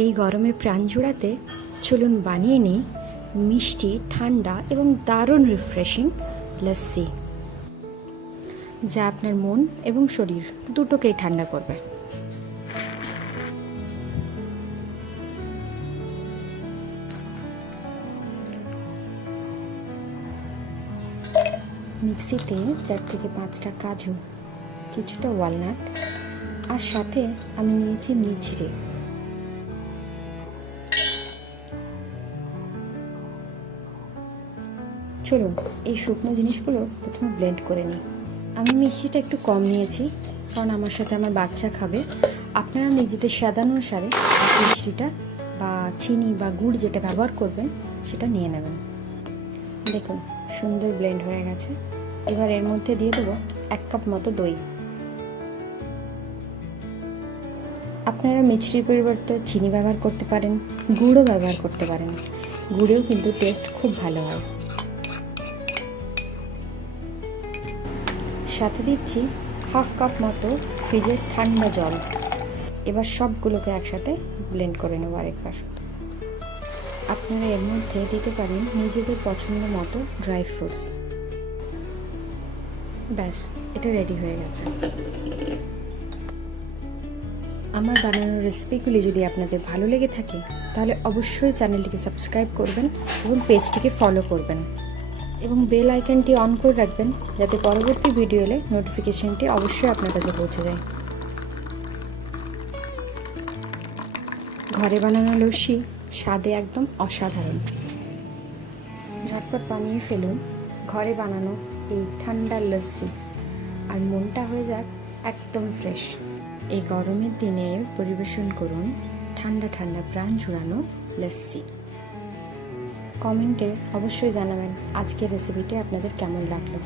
এই গরমে প্রাণ জোড়াতে চলুন বানিয়ে নিই মিষ্টি, ঠান্ডা এবং দারুণ রিফ্রেশিং লস্যি, যা আপনার মন এবং শরীর দুটোকেই ঠান্ডা করবে। মিক্সিতে 4 থেকে 5টা কাজু, কিছুটা ওয়ালনাট আর সাথে আমি নিয়েছি মিছরি। চলুন এই শুকনো জিনিসগুলো প্রথমে ব্লেন্ড করে নিই। আমি মিষ্টিটা একটু কম নিয়েছি, কারণ আমার সাথে আমার বাচ্চা খাবে। আপনারা নিজেদের স্বাদ অনুসারে মিষ্টিটা বা চিনি বা গুড় যেটা ব্যবহার করবেন সেটা নিয়ে নেবেন। দেখুন সুন্দর ব্লেন্ড হয়ে গেছে। এবার এর মধ্যে দিয়ে দেবো 1 কাপ মতো দই। আপনারা মিষ্টির পরিবর্তে চিনি ব্যবহার করতে পারেন, গুড়ও ব্যবহার করতে পারেন। গুড়েও কিন্তু টেস্ট খুব ভালো হয়। সাথে দিচ্ছি 1/2 কাপ মতো ফ্রিজের ঠান্ডা জল। এবার সবগুলোকে একসাথে ব্লেন্ড করে নেব আরেকবার। আপনারা এর মধ্যে দিতে পারেন নিজেদের পছন্দ মতো ড্রাই ফ্রুটস। ব্যাস, এটা রেডি হয়ে গেছে। আমার বানানোর রেসিপিগুলি যদি আপনাদের ভালো লেগে থাকে তাহলে অবশ্যই চ্যানেলটিকে সাবস্ক্রাইব করবেন এবং পেজটিকে ফলো করবেন এবং বেল আইকনটি অন করে রাখবেন, যাতে পরবর্তী ভিডিও এলে নোটিফিকেশনটি অবশ্যই আপনার কাছে পৌঁছে যায়। ঘরে বানানো লস্যি স্বাদে একদম অসাধারণ। ঝটপট বানিয়ে ফেলুন ঘরে বানানো এই ঠান্ডা লস্যি, আর মনটা হয়ে যাক একদম ফ্রেশ। এই গরমের দিনে পরিবেশন করুন ঠান্ডা ঠান্ডা প্রাণ জুড়ানো লস্যি। কমেন্টে অবশ্যই জানাবেন আজকের রেসিপিটি আপনাদের কেমন লাগলো।